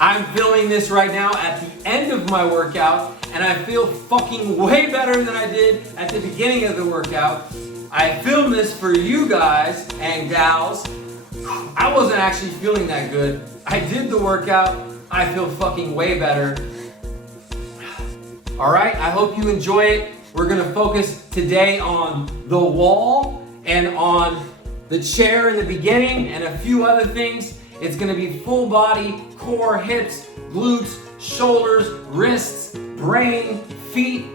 I'm filming this right now at the end of my workout, and I feel fucking way better than I did at the beginning of the workout. I filmed this for you guys and gals. I wasn't actually feeling that good. I did the workout. I feel fucking way better. All right, I hope you enjoy it. We're gonna focus today on the wall and on the chair in the beginning and a few other things. It's gonna be full body, core, hips, glutes, shoulders, wrists, brain, feet,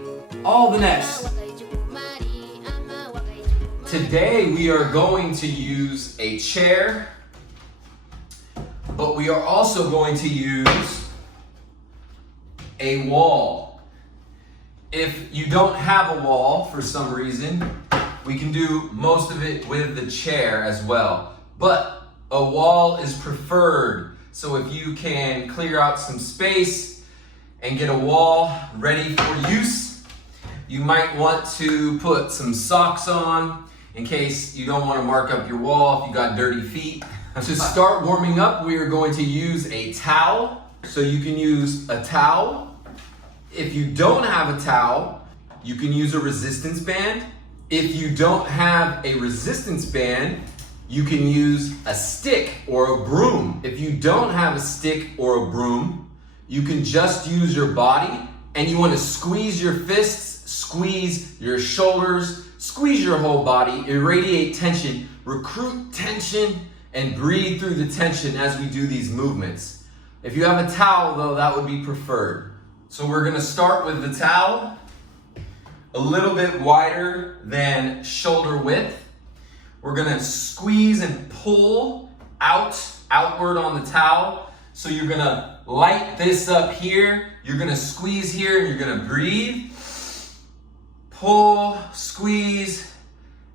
all the next. Today we are going to use a chair, but we are also going to use a wall. If you don't have a wall for some reason, we can do most of it with the chair as well. But a wall is preferred. So if you can clear out some space and get a wall ready for use, you might want to put some socks on in case you don't want to mark up your wall if you got dirty feet. To start warming up, we are going to use a towel. So you can use a towel. If you don't have a towel, you can use a resistance band. If you don't have a resistance band, you can use a stick or a broom. If you don't have a stick or a broom, you can just use your body, and you want to squeeze your fists, squeeze your shoulders, squeeze your whole body, irradiate tension, recruit tension, and breathe through the tension as we do these movements. If you have a towel though, that would be preferred. So we're gonna start with the towel, a little bit wider than shoulder width. We're gonna squeeze and pull outward on the towel. So you're gonna light this up here, you're gonna squeeze here, and you're gonna breathe. Pull, squeeze,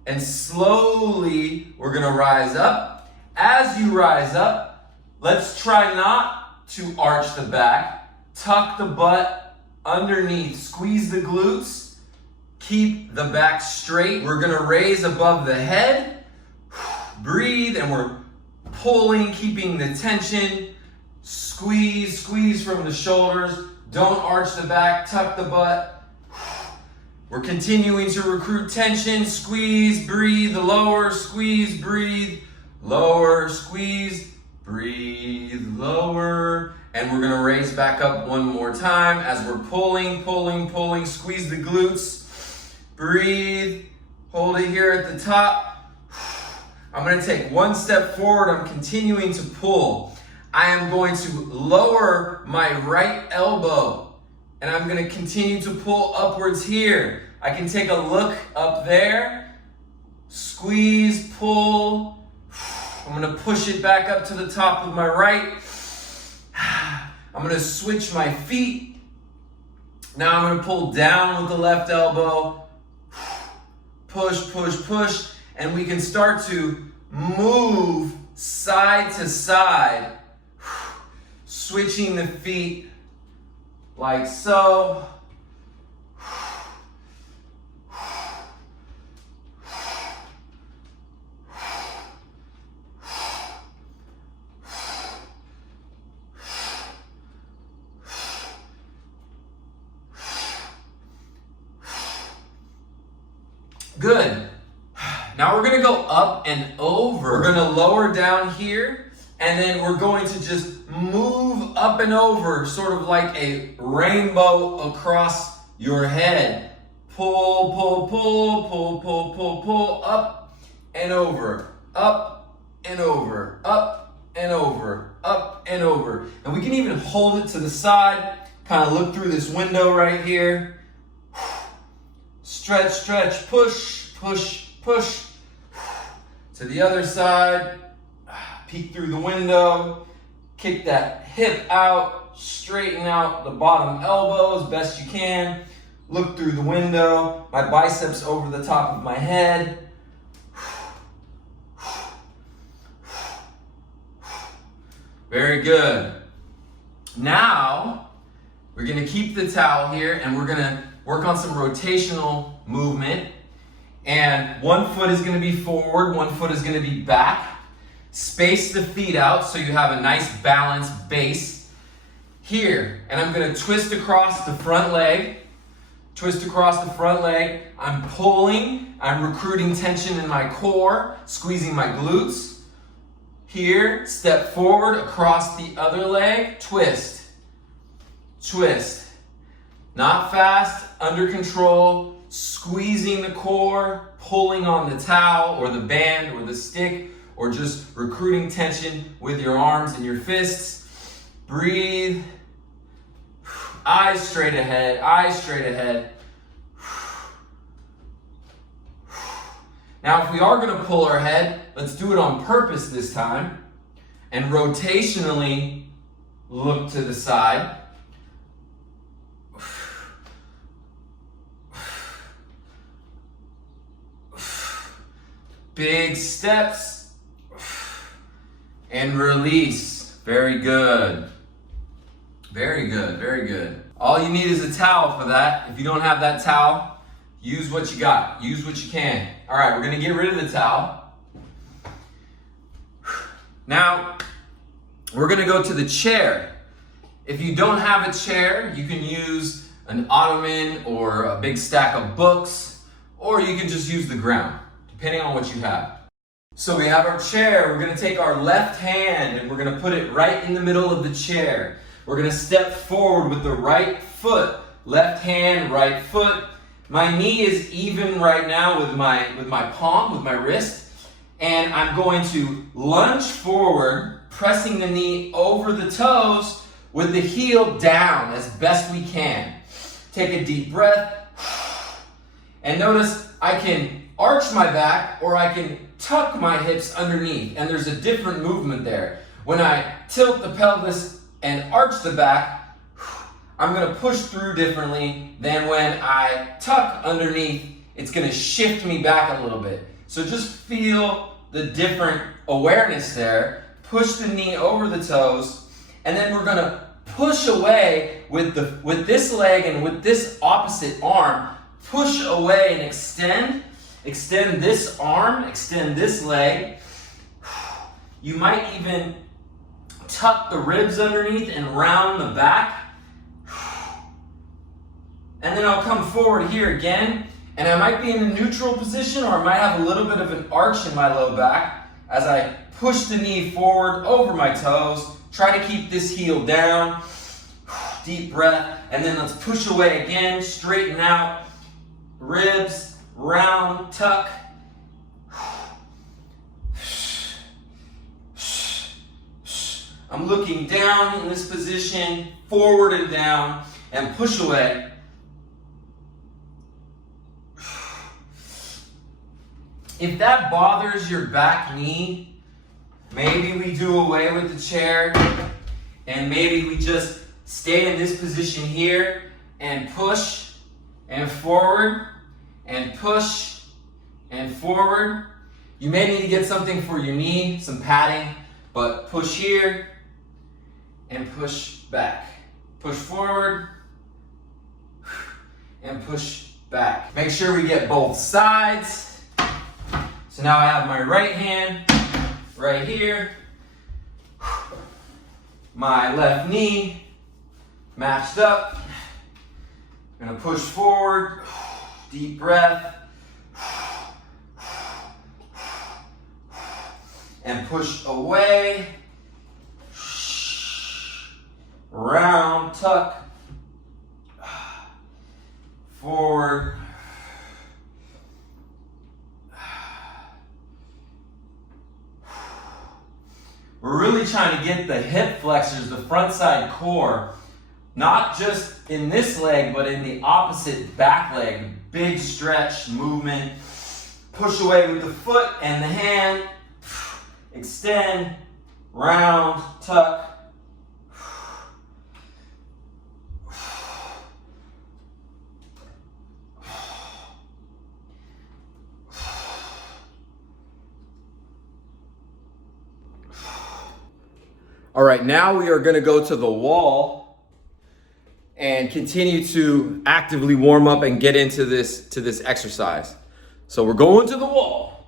and slowly we're gonna rise up. As you rise up, let's try not to arch the back. Tuck the butt underneath, squeeze the glutes, keep the back straight. We're gonna raise above the head, breathe, and we're pulling, keeping the tension. Squeeze, squeeze from the shoulders. Don't arch the back, tuck the butt. We're continuing to recruit tension. Squeeze, breathe, lower, squeeze, breathe, lower, squeeze, breathe, lower. And we're gonna raise back up one more time as we're pulling, pulling, pulling. Squeeze the glutes, breathe, hold it here at the top. I'm gonna take one step forward. I'm continuing to pull. I am going to lower my right elbow, and I'm gonna continue to pull upwards here. I can take a look up there, squeeze, pull. I'm gonna push it back up to the top with my right. I'm gonna switch my feet. Now I'm gonna pull down with the left elbow. Push, push, push. And we can start to move side to side, switching the feet like so. Good. Now we're gonna go up and over. We're gonna lower down here, and then we're going to just move up and over, sort of like a rainbow across your head. Pull, pull, pull, pull, pull, pull, pull, up and over, up and over, up and over, up and over. And we can even hold it to the side, kind of look through this window right here. Stretch, stretch, push, push, push. To the other side, peek through the window, kick that hip out, straighten out the bottom elbow as best you can, look through the window, my biceps over the top of my head. Very good. Now, we're gonna keep the towel here and we're gonna work on some rotational movement. And one foot is gonna be forward, one foot is gonna be back. Space the feet out so you have a nice balanced base. Here, and I'm gonna twist across the front leg. Twist across the front leg. I'm pulling, I'm recruiting tension in my core, squeezing my glutes. Here, step forward across the other leg, twist, twist. Not fast, under control, squeezing the core, pulling on the towel or the band or the stick, or just recruiting tension with your arms and your fists. Breathe. Eyes straight ahead, eyes straight ahead. Now, if we are going to pull our head, let's do it on purpose this time. And rotationally look to the side. Big steps. And release. Very good. Very good, very good. All you need is a towel for that. If you don't have that towel, use what you got. Use what you can. All right, we're gonna get rid of the towel. Now, we're gonna go to the chair. If you don't have a chair, you can use an ottoman or a big stack of books, or you can just use the ground, depending on what you have. So we have our chair. We're gonna take our left hand and we're gonna put it right in the middle of the chair. We're gonna step forward with the right foot. Left hand, right foot. My knee is even right now with my palm, with my wrist. And I'm going to lunge forward, pressing the knee over the toes with the heel down as best we can. Take a deep breath. And notice I can arch my back or I can tuck my hips underneath. And there's a different movement there. When I tilt the pelvis and arch the back, I'm gonna push through differently than when I tuck underneath. It's gonna shift me back a little bit. So just feel the different awareness there. Push the knee over the toes, and then we're gonna push away with this leg and with this opposite arm. Push away and extend. Extend this arm, extend this leg. You might even tuck the ribs underneath and round the back. And then I'll come forward here again, and I might be in a neutral position, or I might have a little bit of an arch in my low back as I push the knee forward over my toes. Try to keep this heel down. Deep breath, and then let's push away again, straighten out. Ribs, round, tuck. I'm looking down in this position, forward and down, and push away. If that bothers your back knee, maybe we do away with the chair, and maybe we just stay in this position here and push and forward and push and forward. You may need to get something for your knee, some padding, but push here and push back. Push forward and push back. Make sure we get both sides. So now I have my right hand right here. My left knee matched up. I'm gonna push forward, deep breath. And push away. Round, tuck, forward, we're really trying to get the hip flexors, the front side core, not just in this leg, but in the opposite back leg. Big stretch, movement. Push away with the foot and the hand. Extend, round, tuck. All right, now we are going to go to the wall and continue to actively warm up and get into this exercise. So we're going to the wall.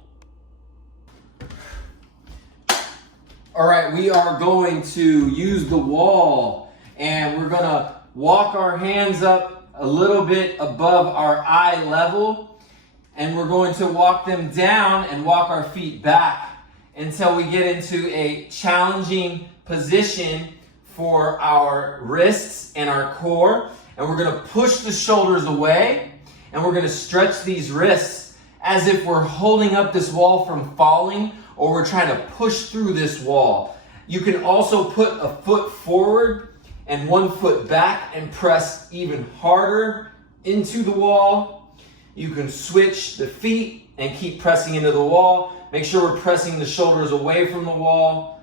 All right, we are going to use the wall, and we're gonna walk our hands up a little bit above our eye level, and we're going to walk them down and walk our feet back until we get into a challenging position for our wrists and our core. And we're gonna push the shoulders away, and we're gonna stretch these wrists as if we're holding up this wall from falling, or we're trying to push through this wall. You can also put a foot forward and one foot back and press even harder into the wall. You can switch the feet and keep pressing into the wall. Make sure we're pressing the shoulders away from the wall.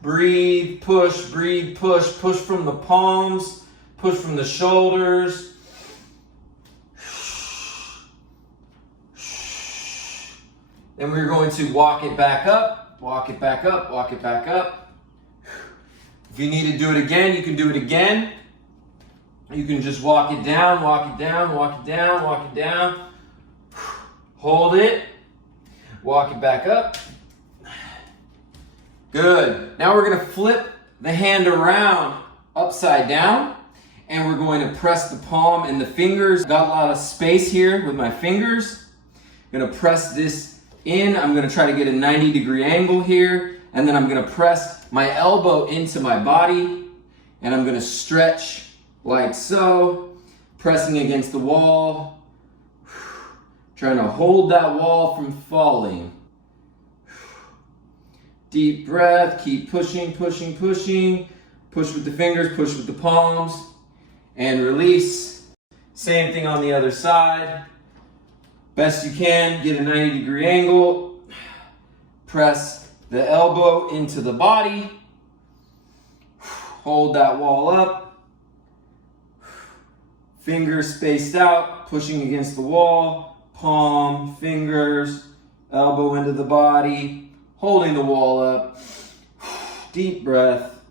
Breathe, push, push from the palms, push from the shoulders. Then we're going to walk it back up, walk it back up, walk it back up. If you need to do it again, you can do it again. You can just walk it down, walk it down, walk it down, walk it down. Hold it, walk it back up. Good. Now we're gonna flip the hand around upside down, and we're going to press the palm and the fingers. Got a lot of space here with my fingers. I'm gonna press this in. I'm gonna try to get a 90-degree angle here, and then I'm gonna press my elbow into my body, and I'm gonna stretch like so, pressing against the wall, trying to hold that wall from falling. Deep breath, keep pushing, pushing, pushing. Push with the fingers, push with the palms, and release. Same thing on the other side. Best you can, get a 90-degree angle. Press the elbow into the body. Hold that wall up. Fingers spaced out, pushing against the wall. Palm, fingers, elbow into the body, holding the wall up. Deep breath.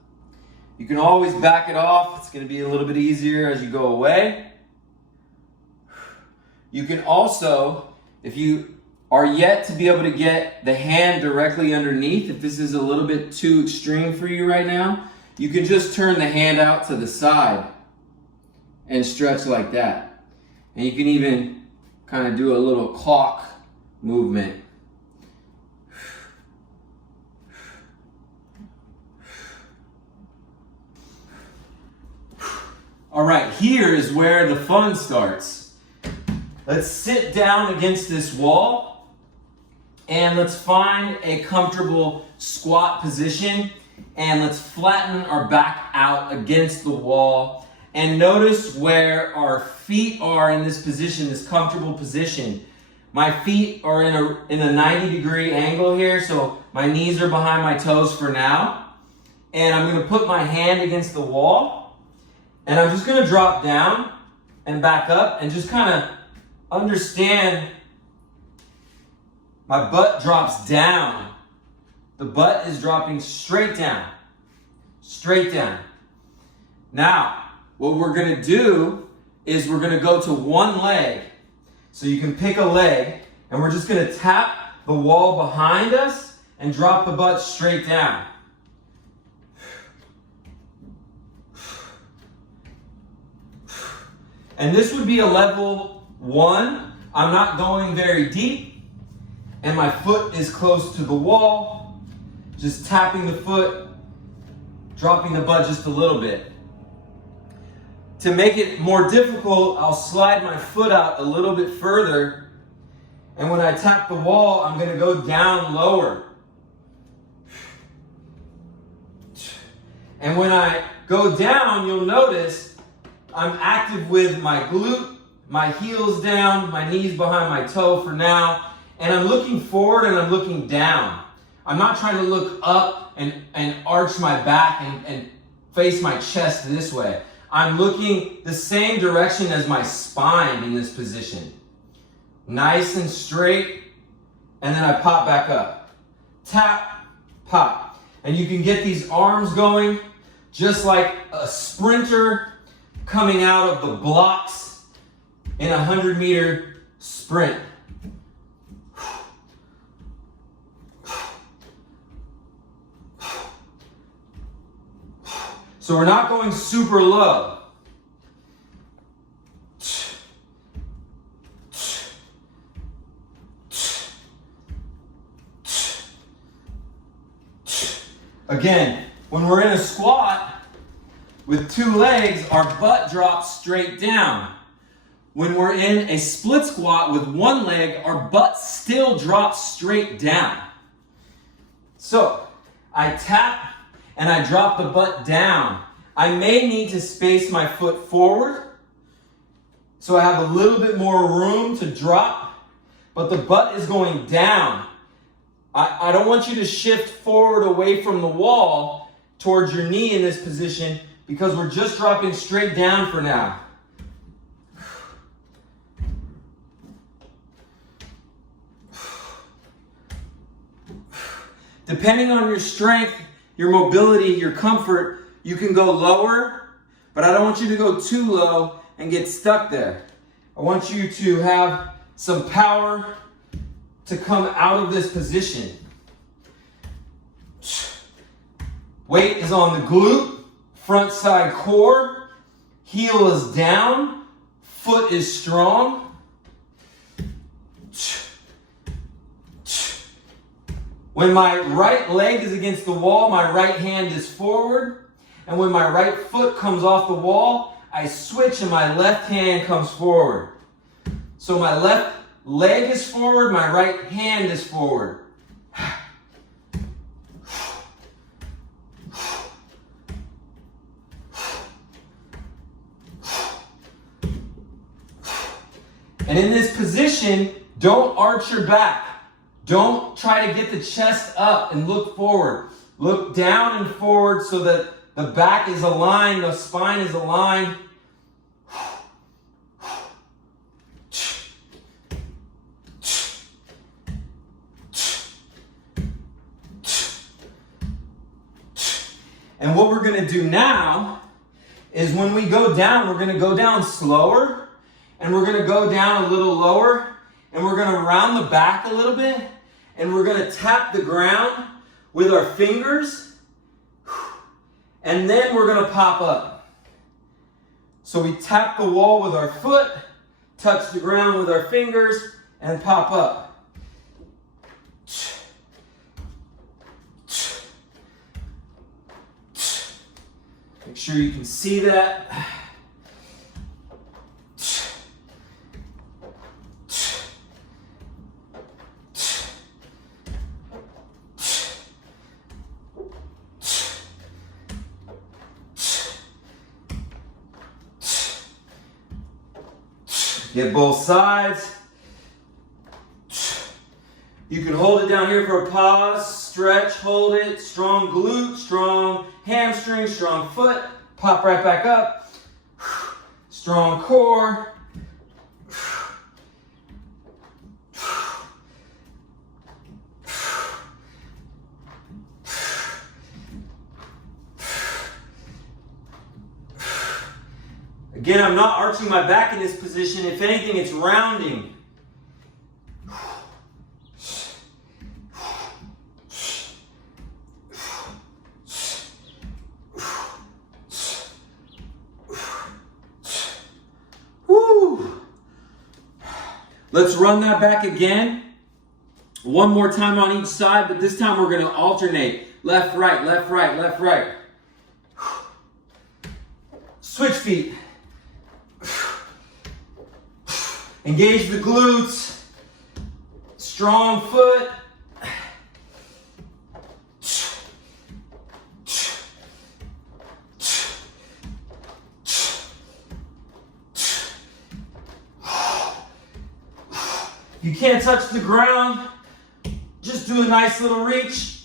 You can always back it off. It's going to be a little bit easier as you go away. You can also, if you are yet to be able to get the hand directly underneath, if this is a little bit too extreme for you right now, you can just turn the hand out to the side and stretch like that. And you can even kind of do a little clock movement. All right, here is where the fun starts. Let's sit down against this wall, and let's find a comfortable squat position, and let's flatten our back out against the wall, and notice where our feet are in this position, this comfortable position. My feet are in a 90-degree angle here, so my knees are behind my toes for now, and I'm going to put my hand against the wall, and I'm just going to drop down and back up and just kind of understand my butt drops down. The butt is dropping straight down. Straight down. Now, what we're going to do is we're going to go to one leg. So you can pick a leg, and we're just going to tap the wall behind us and drop the butt straight down. And this would be a level 1. I'm not going very deep, and my foot is close to the wall. Just tapping the foot, dropping the butt just a little bit. To make it more difficult, I'll slide my foot out a little bit further, and when I tap the wall, I'm going to go down lower. And when I go down, you'll notice I'm active with my glute, my heels down, my knees behind my toe for now, and I'm looking forward and I'm looking down. I'm not trying to look up and arch my back and face my chest this way. I'm looking the same direction as my spine in this position. Nice and straight, and then I pop back up. Tap, pop. And you can get these arms going just like a sprinter coming out of the blocks in a 100-meter sprint. So we're not going super low. Again, when we're in a squat with 2 legs, our butt drops straight down. When we're in a split squat with 1 leg, our butt still drops straight down. So, I tap and I drop the butt down. I may need to space my foot forward so I have a little bit more room to drop, but the butt is going down. I don't want you to shift forward away from the wall towards your knee in this position because we're just dropping straight down for now. Depending on your strength, your mobility, your comfort, you can go lower, but I don't want you to go too low and get stuck there. I want you to have some power to come out of this position. Weight is on the glute, front side core, heel is down, foot is strong. When my right leg is against the wall, my right hand is forward. And when my right foot comes off the wall, I switch and my left hand comes forward. So my left leg is forward, my right hand is forward. And in this position, don't arch your back. Don't try to get the chest up and look forward. Look down and forward so that the back is aligned, the spine is aligned. And what we're going to do now is when we go down, we're going to go down slower, and we're going to go down a little lower, and we're going to round the back a little bit, and we're going to tap the ground with our fingers, and then we're going to pop up. So we tap the wall with our foot, touch the ground with our fingers, and pop up. Make sure you can see that. Get both sides. You can hold it down here for a pause, stretch, hold it, strong glute, strong hamstring, strong foot, pop right back up, strong core. Again, I'm not arching my back in this position. If anything, it's rounding. Let's run that back again. One more time on each side, but this time we're going to alternate. Left, right, left, right, left, right. Switch feet. Engage the glutes. Strong foot. You can't touch the ground, just do a nice little reach.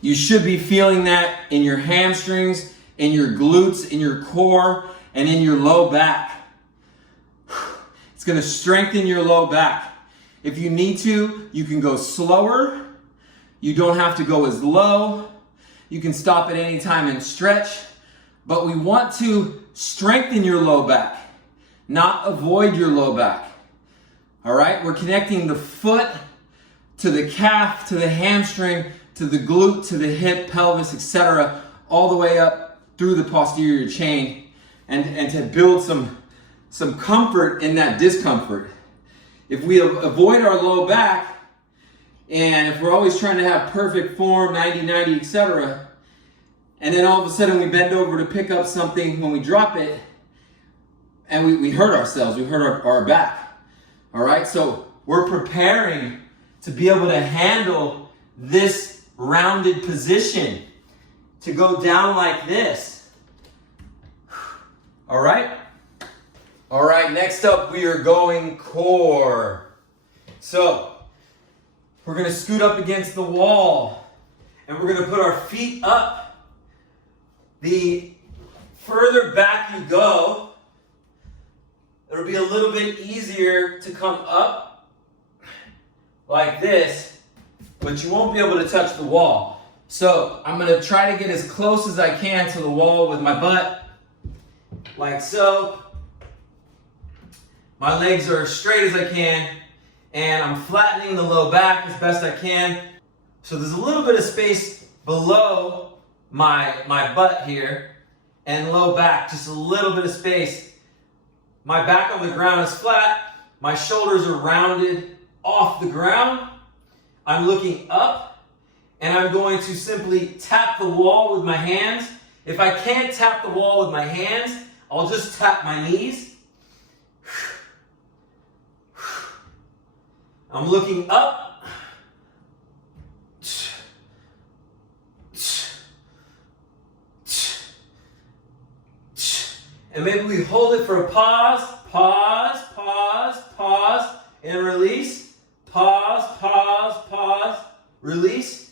You should be feeling that in your hamstrings, in your glutes, in your core, and in your low back. It's going to strengthen your low back. If you need to, you can go slower. You don't have to go as low. You can stop at any time and stretch. But we want to strengthen your low back, not avoid your low back. All right, we're connecting the foot to the calf, to the hamstring, to the glute, to the hip, pelvis, etc., all the way up through the posterior chain, and to build some comfort in that discomfort. If we avoid our low back, and if we're always trying to have perfect form, 90-90, etc., and then all of a sudden we bend over to pick up something when we drop it, and we hurt ourselves, we hurt our back. All right, so we're preparing to be able to handle this rounded position, to go down like this. All right? All right, next up we are going core. So, we're going to scoot up against the wall, and we're going to put our feet up. The further back you go, it'll be a little bit easier to come up like this, but you won't be able to touch the wall. So I'm going to try to get as close as I can to the wall with my butt, like so. My legs are as straight as I can, and I'm flattening the low back as best I can. So there's a little bit of space below my butt here, and low back, just a little bit of space. My back on the ground is flat. My shoulders are rounded off the ground. I'm looking up, and I'm going to simply tap the wall with my hands. If I can't tap the wall with my hands, I'll just tap my knees. I'm looking up. And maybe we hold it for a pause, pause, pause, pause, and release. Pause, pause, pause, release.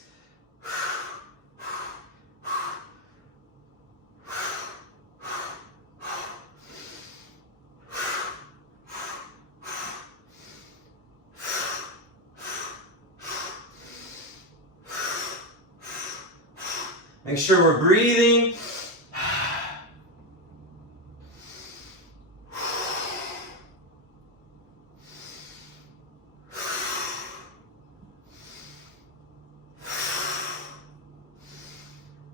Make sure we're breathing.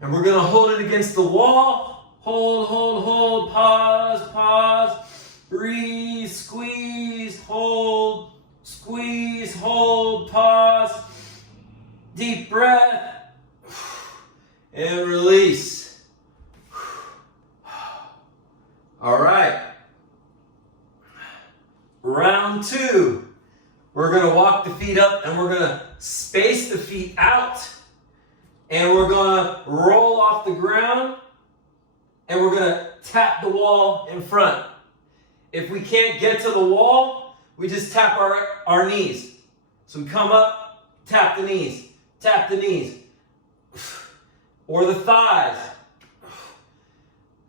And we're going to hold it against the wall. Hold, hold, hold. Pause, pause. Breathe, squeeze, hold. Squeeze, hold, pause. Deep breath. And release. All right. Round two. We're going to walk the feet up, and we're going to space the feet out. And we're going to roll off the ground, and we're going to tap the wall in front. If we can't get to the wall, we just tap our knees. So we come up, tap the knees, tap the knees. Or the thighs.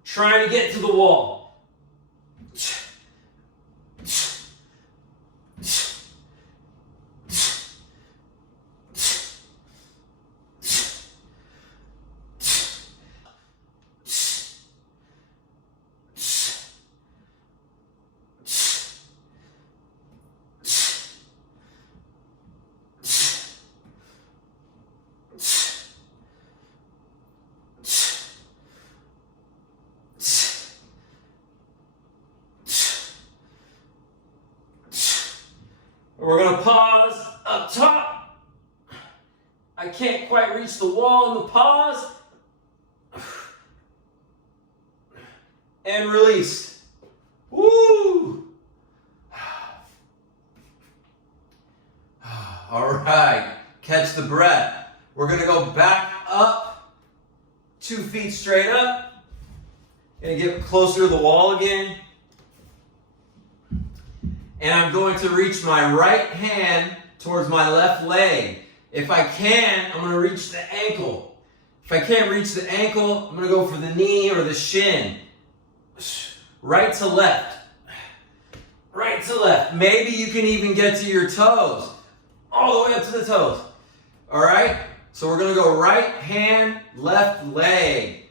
Trying to get to the wall. We're going to pause up top. I can't quite reach the wall in the pause. And release. Woo! All right. Catch the breath. We're going to go back up. 2 feet straight up. Going to get closer to the wall again. And I'm going to reach my right hand towards my left leg. If I can, I'm going to reach the ankle. If I can't reach the ankle, I'm going to go for the knee or the shin. Right to left. Right to left. Maybe you can even get to your toes. All the way up to the toes. All right? So we're going to go right hand, left leg.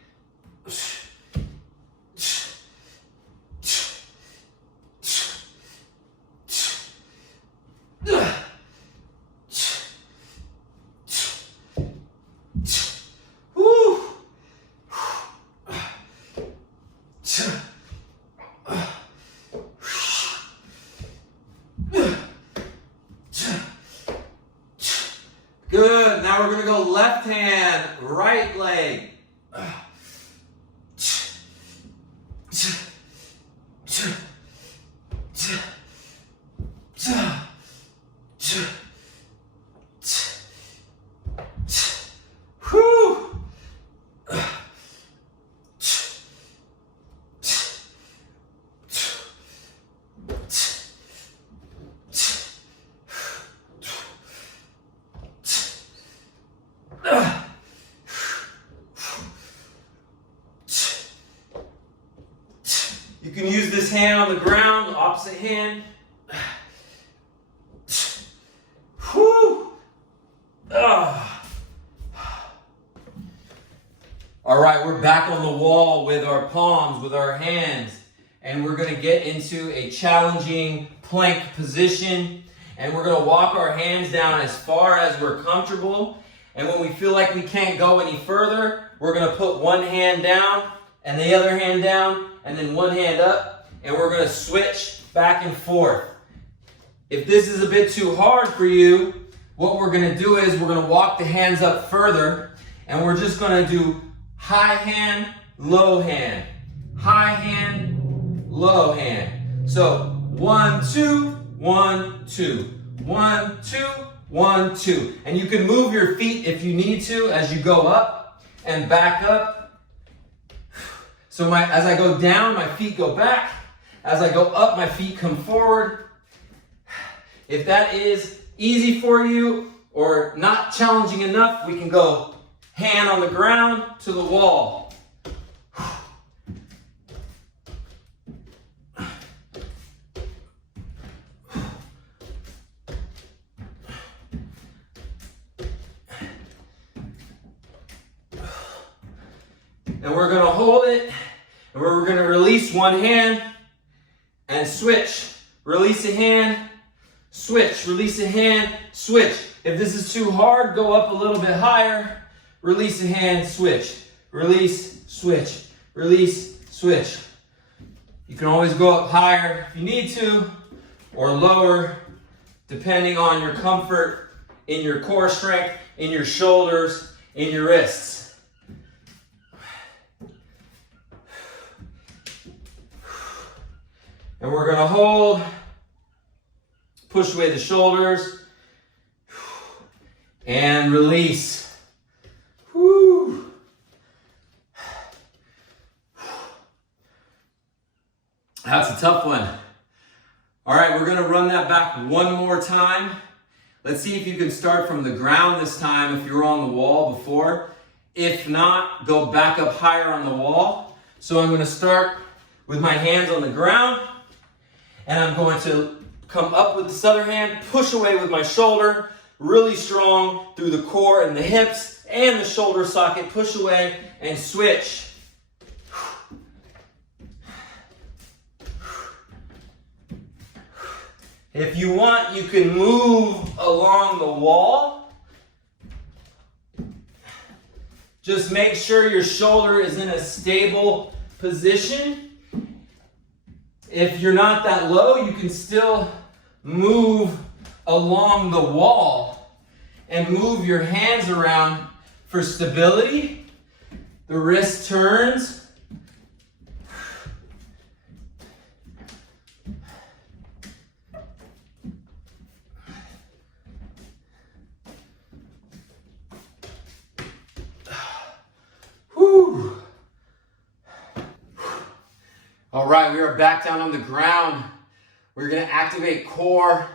left hand, right leg. Whew. You can use this hand on the ground, opposite hand. Whew. All right, we're back on the wall with our palms, with our hands, and we're gonna get into a challenging plank position, and we're gonna walk our hands down as far as we're comfortable, and when we feel like we can't go any further, we're gonna put one hand down and the other hand down, and then one hand up, and we're gonna switch back and forth. If this is a bit too hard for you, what we're gonna do is we're gonna walk the hands up further, and we're just gonna do high hand, low hand, high hand, low hand. So 1, 2, 1, 2, 1, 2, 1, 2. And you can move your feet if you need to as you go up and back up. So as I go down, my feet go back. As I go up, my feet come forward. If that is easy for you or not challenging enough, we can go hand on the ground to the wall. And we're going to hold it, and we're going to release one hand and switch. Release a hand, switch. Release a hand, switch. If this is too hard, go up a little bit higher. Release a hand, switch. Release, switch. Release, switch. You can always go up higher if you need to, or lower, depending on your comfort in your core strength, in your shoulders, in your wrists. And we're gonna hold, push away the shoulders, and release. Whew. That's a tough one. All right, we're gonna run that back one more time. Let's see if you can start from the ground this time if you were on the wall before. If not, go back up higher on the wall. So I'm gonna start with my hands on the ground, and I'm going to come up with this other hand, push away with my shoulder, really strong through the core and the hips and the shoulder socket, push away and switch. If you want, you can move along the wall. Just make sure your shoulder is in a stable position. If you're not that low, you can still move along the wall and move your hands around for stability. The wrist turns. Whew. All right, we are back down on the ground. We're gonna activate core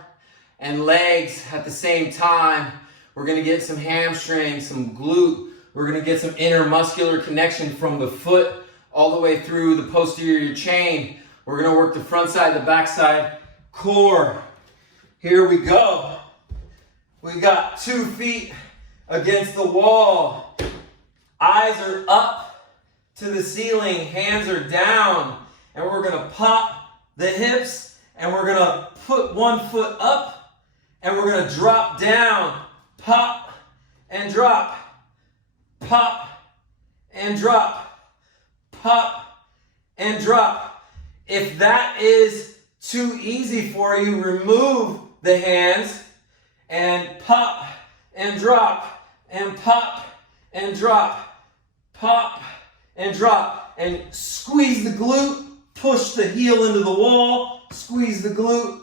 and legs at the same time. We're gonna get some hamstring, some glute. We're gonna get some intermuscular connection from the foot all the way through the posterior chain. We're gonna work the front side, the back side, core. Here we go. We got 2 feet against the wall. Eyes are up to the ceiling, hands are down. And we're gonna pop the hips, and we're gonna put one foot up, and we're gonna drop down, pop and drop, pop and drop, pop and drop. If that is too easy for you, remove the hands and pop and drop, and pop and drop, pop and drop, and squeeze the glute, push the heel into the wall, squeeze the glute,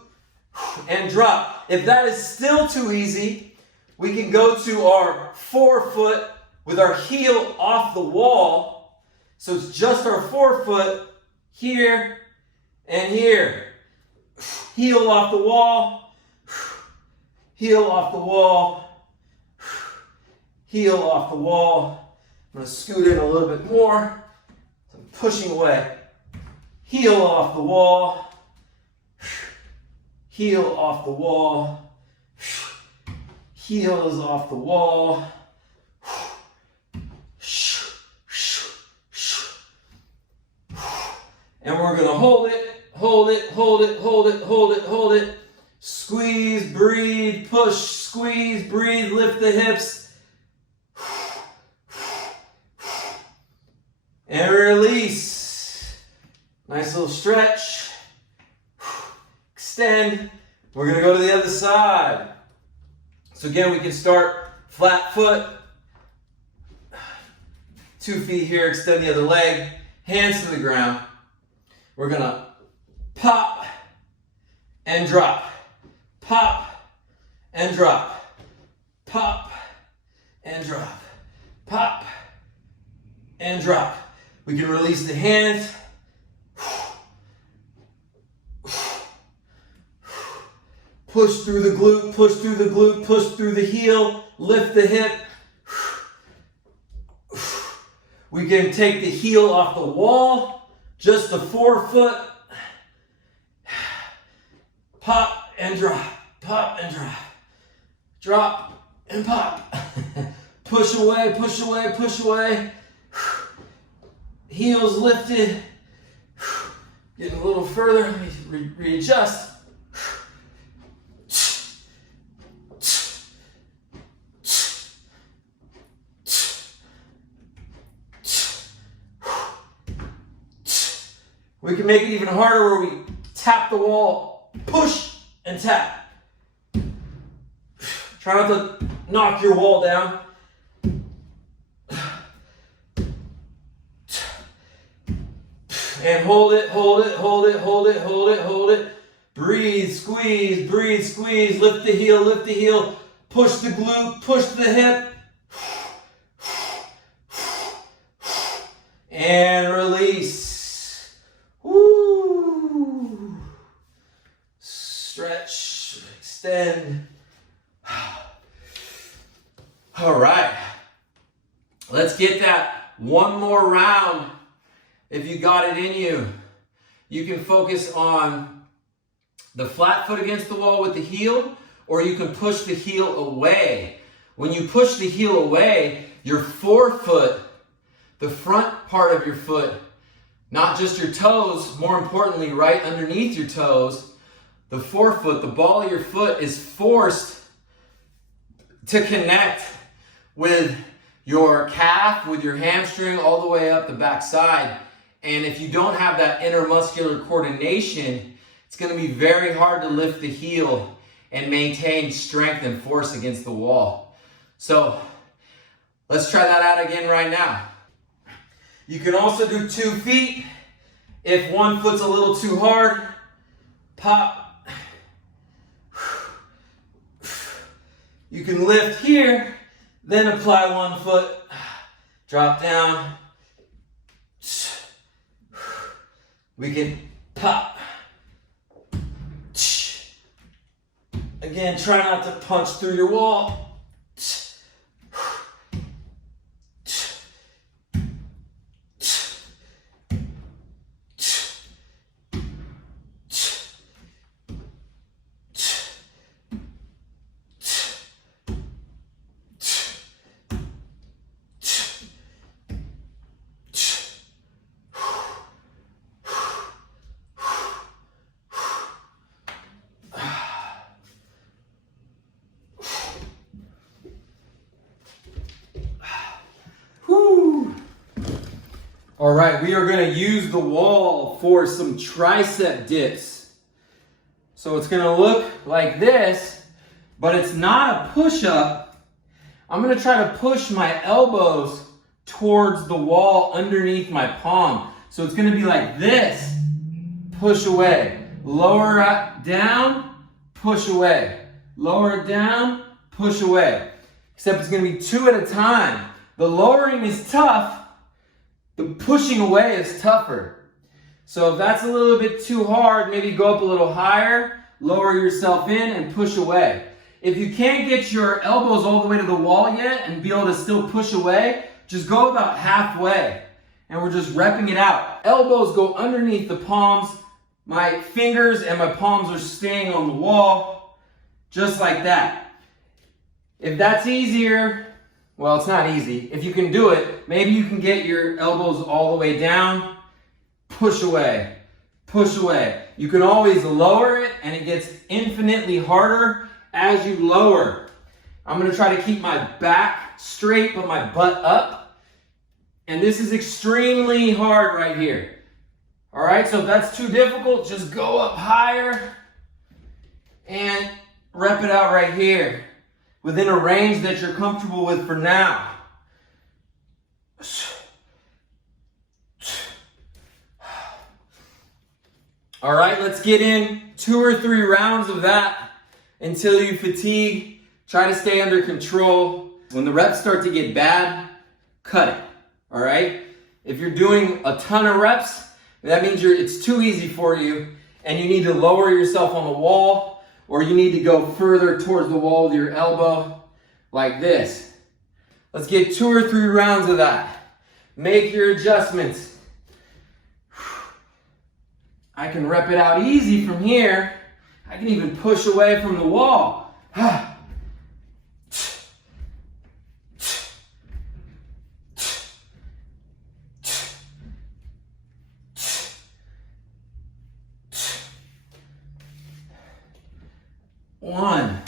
and drop. If that is still too easy, we can go to our forefoot with our heel off the wall. So it's just our forefoot here and here. Heel off the wall, heel off the wall, heel off the wall. I'm going to scoot in a little bit more. So I'm pushing away. Heel off the wall, heel off the wall, heel is off the wall. And we're going to hold it, hold it, hold it, hold it, hold it, hold it. Squeeze, breathe, push, squeeze, breathe, lift the hips. And release. Nice little stretch. Extend. We're going to go to the other side. So again, we can start flat foot. 2 feet here, extend the other leg. Hands to the ground. We're going to pop and drop. Pop and drop. Pop and drop. Pop and drop. We can release the hands. Push through the glute, push through the glute, push through the heel, lift the hip. We can take the heel off the wall, just the forefoot. Pop and drop, pop and drop. Drop and pop. Push away, push away, push away. Heels lifted. Getting a little further, let me readjust. We can make it even harder where we tap the wall, push and tap. Try not to knock your wall down. And hold it, hold it, hold it, hold it, hold it, hold it. Breathe, squeeze, lift the heel, push the glute, push the hip. And release. Woo. Stretch, extend. All right. Let's get that one more round. If you got it in you, you can focus on the flat foot against the wall with the heel, or you can push the heel away. When you push the heel away, your forefoot, the front part of your foot, not just your toes, more importantly, right underneath your toes, the forefoot, the ball of your foot is forced to connect with your calf, with your hamstring, all the way up the backside. And if you don't have that intermuscular coordination, it's going to be very hard to lift the heel and maintain strength and force against the wall. So let's try that out again right now. You can also do 2 feet. If one foot's a little too hard, pop. You can lift here, then apply 1 foot, drop down. We can pop. Again, try not to punch through your wall. All right, we are going to use the wall for some tricep dips. So it's going to look like this, but it's not a push-up. I'm gonna try to push my elbows towards the wall underneath my palm. So it's gonna be like this, push away. Lower it down, push away. Lower it down, push away. Except it's gonna be 2 at a time. The lowering is tough, the pushing away is tougher. So if that's a little bit too hard, maybe go up a little higher, lower yourself in and push away. If you can't get your elbows all the way to the wall yet and be able to still push away, just go about halfway. And we're just repping it out. Elbows go underneath the palms. My fingers and my palms are staying on the wall, just like that. If that's easier, well, it's not easy. If you can do it, maybe you can get your elbows all the way down, push away, push away. You can always lower it, and it gets infinitely harder as you lower. I'm gonna try to keep my back straight, but my butt up. And this is extremely hard right here. All right, so if that's too difficult, just go up higher and rep it out right here within a range that you're comfortable with for now. All right, let's get in 2 or 3 rounds of that until you fatigue. Try to stay under control. When the reps start to get bad, cut it, all right? If you're doing a ton of reps, that means it's too easy for you and you need to lower yourself on the wall, or you need to go further towards the wall with your elbow like this. Let's get 2 or 3 rounds of that. Make your adjustments. I can rep it out easy from here. I can even push away from the wall. 1,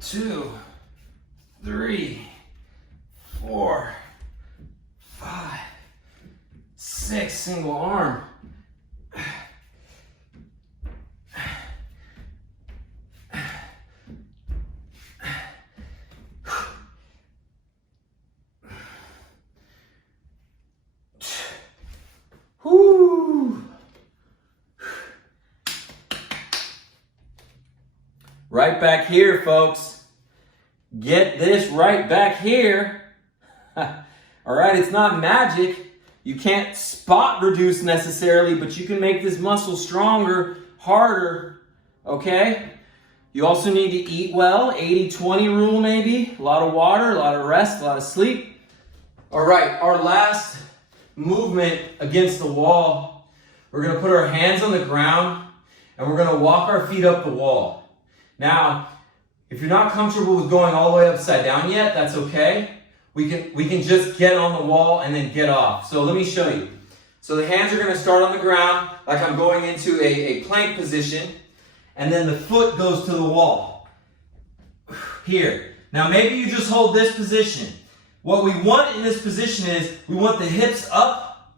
2, 3, 4, 5, 6, single arm. Whoo! Right back here, folks. Get this right back here. All right, it's not magic. You can't spot reduce necessarily, but you can make this muscle stronger, harder, okay? You also need to eat well, 80-20 rule maybe. A lot of water, a lot of rest, a lot of sleep. All right, our last movement against the wall. We're gonna put our hands on the ground and we're gonna walk our feet up the wall. Now, if you're not comfortable with going all the way upside down yet, that's okay. We can just get on the wall and then get off. So let me show you. So the hands are gonna start on the ground like I'm going into a plank position, and then the foot goes to the wall. Here. Now maybe you just hold this position. What we want in this position is we want the hips up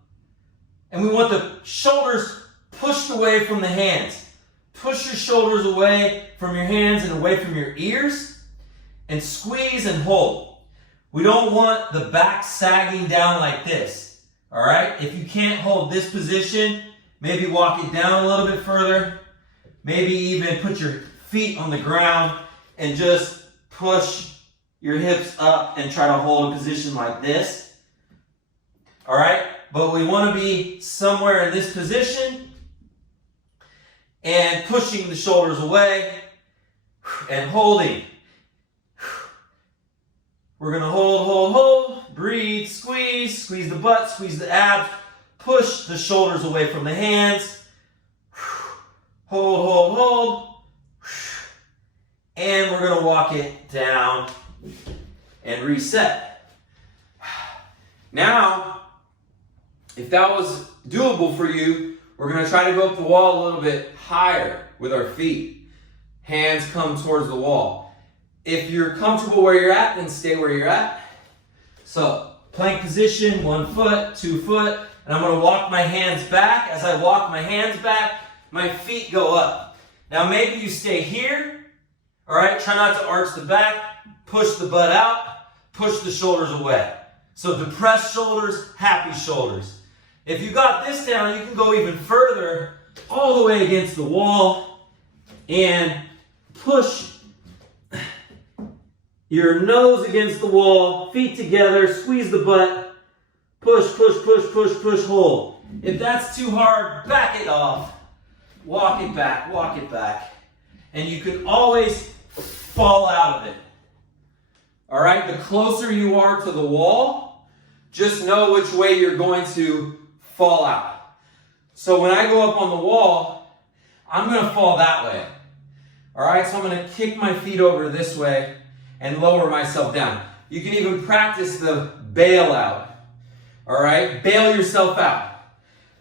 and we want the shoulders pushed away from the hands. Push your shoulders away from your hands and away from your ears and squeeze and hold. We don't want the back sagging down like this. All right? If you can't hold this position, maybe walk it down a little bit further. Maybe even put your feet on the ground and just push your hips up and try to hold a position like this. All right? But we want to be somewhere in this position and pushing the shoulders away and holding. We're going to hold, breathe, squeeze the butt, squeeze the abs, push the shoulders away from the hands. Hold. And we're going to walk it down and reset. Now, if that was doable for you, we're going to try to go up the wall a little bit higher with our feet. Hands come towards the wall. If you're comfortable where you're at, then stay where you're at. So, plank position, 1 foot, 2 foot, and I'm going to walk my hands back. As I walk my hands back, my feet go up. Now maybe you stay here, all right? Try not to arch the back. push the butt out, push the shoulders away. So depressed shoulders, happy shoulders. If you got this down, you can go even further, all the way against the wall, and push your nose against the wall, feet together, squeeze the butt, push, push, push, push, push, hold. If that's too hard, back it off, walk it back, and you can always fall out of it. All right, the closer you are to the wall, just know which way you're going to fall out. So when I go up on the wall, I'm going to fall that way. All right, so I'm going to kick my feet over this way and lower myself down. You can even practice the bail out. All right, bail yourself out.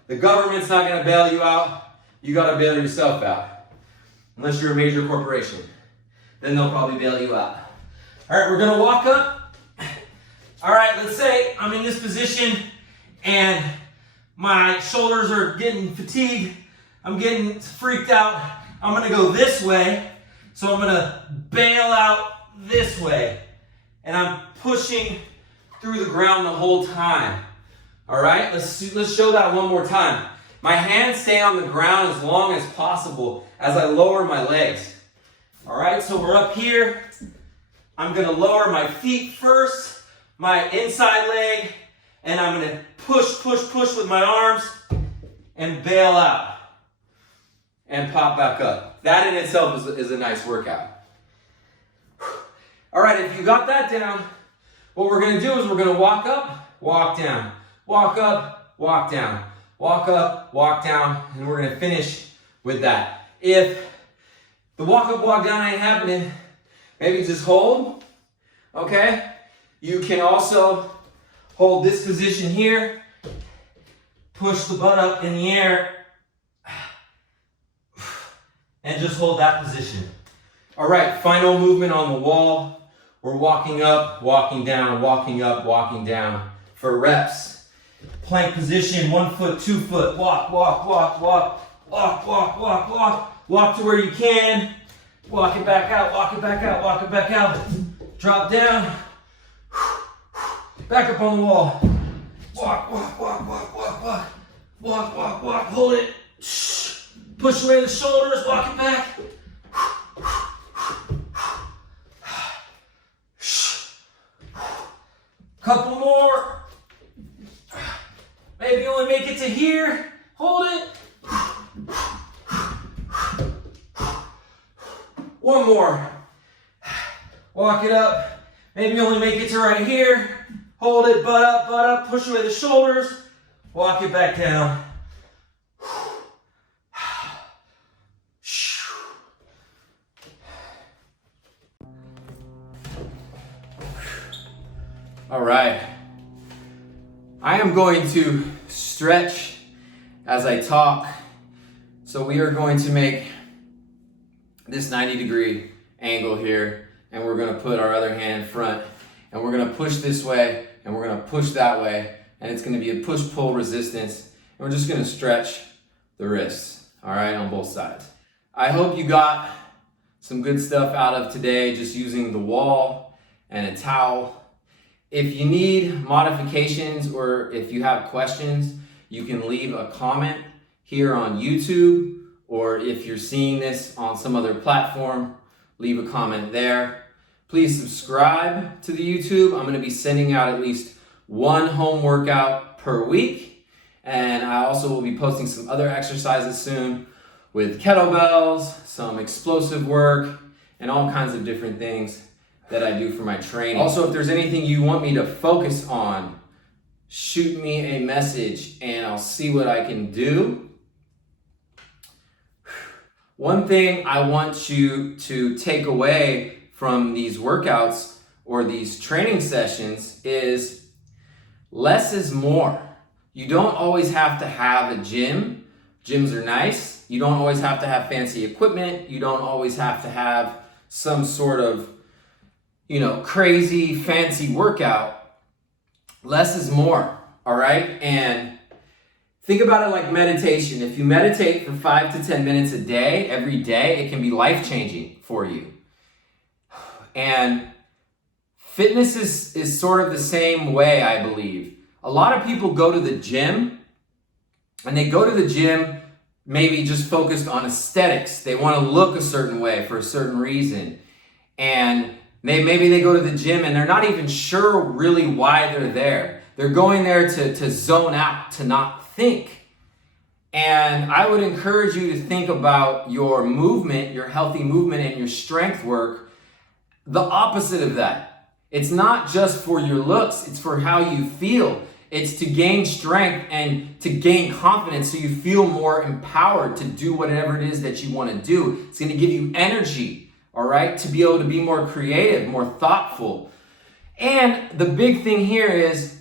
The government's not going to bail you out. You got to bail yourself out. Unless you're a major corporation. Then they'll probably bail you out. All right, we're going to walk up. All right, let's say I'm in this position and my shoulders are getting fatigued. I'm getting freaked out. I'm going to go this way. So I'm going to bail out this way. And I'm pushing through the ground the whole time. All right, let's show that one more time. My hands stay on the ground as long as possible as I lower my legs. All right, so we're up here. I'm going to lower my feet first, my inside leg, and I'm going to push, push, push with my arms and bail out and pop back up. That in itself is a nice workout. All right, if you got that down, what we're going to do is we're going to walk up, walk down, walk up, walk down, walk up, walk down, and we're going to finish with that. If the walk up, walk down ain't happening, maybe just hold, okay? You can also hold this position here, push the butt up in the air, and just hold that position. All right, final movement on the wall. We're walking up, walking down, walking up, walking down for reps. Plank position, 1 foot, 2 foot, walk, walk, walk, walk, walk, walk, walk, walk. Walk to where you can. Walk it back out, walk it back out, walk it back out. Drop down. Back up on the wall. Walk, walk, walk, walk, walk, walk. Walk, walk, walk, hold it. Push away the shoulders, walk it back. Couple more. Maybe you only make it to here. Hold it. One more. Walk it up. Maybe you only make it to right here. Hold it, butt up, push away the shoulders. Walk it back down. All right. I am going to stretch as I talk. So we are going to make this 90-degree angle here, and we're going to put our other hand in front, and we're going to push this way, and we're going to push that way, and it's going to be a push-pull resistance, and we're just going to stretch the wrists, all right, on both sides. I hope you got some good stuff out of today, just using the wall and a towel. If you need modifications or if you have questions, you can leave a comment here on YouTube, or if you're seeing this on some other platform, leave a comment there. Please subscribe to the YouTube. I'm going to be sending out at least one home workout per week. And I also will be posting some other exercises soon with kettlebells, some explosive work, and all kinds of different things that I do for my training. Also, if there's anything you want me to focus on, shoot me a message and I'll see what I can do. One thing I want you to take away from these workouts or these training sessions is less is more. You don't always have to have a gym. Gyms are nice. You don't always have to have fancy equipment. You don't always have to have some sort of, crazy fancy workout. Less is more, all right? And think about it like meditation. If you meditate for 5 to 10 minutes a day, every day, it can be life-changing for you. And Fitness is sort of the same way, I believe. A lot of people go to the gym, and they go to the gym maybe just focused on aesthetics. They want to look a certain way for a certain reason. And maybe they go to the gym and they're not even sure really why they're there. They're going there to zone out, to not think. And I would encourage you to think about your movement, your healthy movement, and your strength work the opposite of that. It's not just for your looks, it's for how you feel. It's to gain strength and to gain confidence so you feel more empowered to do whatever it is that you want to do. It's going to give you energy, all right, to be able to be more creative, more thoughtful. And the big thing here is,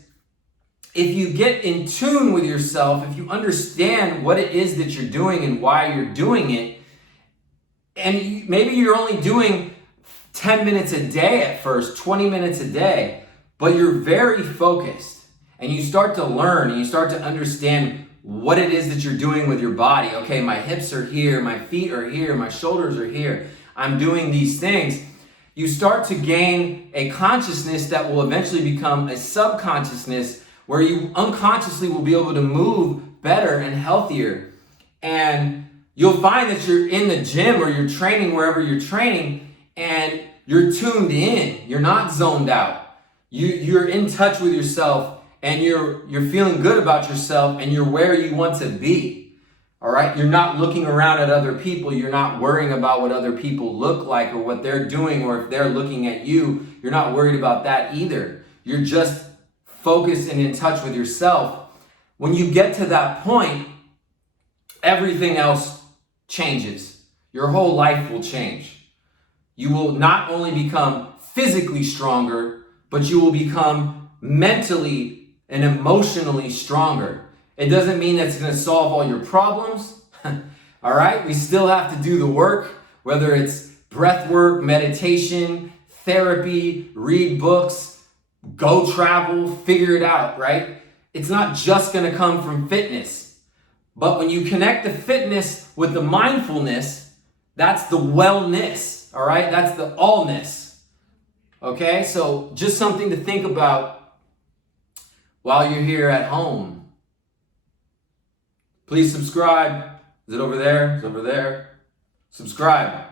if you get in tune with yourself, if you understand what it is that you're doing and why you're doing it, and maybe you're only doing 10 minutes a day at first, 20 minutes a day, but you're very focused and you start to learn and you start to understand what it is that you're doing with your body. Okay, my hips are here, my feet are here, my shoulders are here. I'm doing these things. You start to gain a consciousness that will eventually become a subconsciousness where you unconsciously will be able to move better and healthier. And you'll find that you're in the gym or you're training wherever you're training and you're tuned in. You're not zoned out. You're in touch with yourself and you're feeling good about yourself and you're where you want to be. All right? You're not looking around at other people. You're not worrying about what other people look like or what they're doing or if they're looking at you. You're not worried about that either. You're just focused and in touch with yourself. When you get to that point, everything else changes. Your whole life will change. You will not only become physically stronger, but you will become mentally and emotionally stronger. It doesn't mean that's going to solve all your problems. All right? We still have to do the work, whether it's breath work, meditation, therapy, read books, go travel, figure it out, right? It's not just going to come from fitness. But when you connect the fitness with the mindfulness, that's the wellness, all right? That's the allness. Okay? So just something to think about while you're here at home. Please subscribe. Is it over there? It's over there. Subscribe.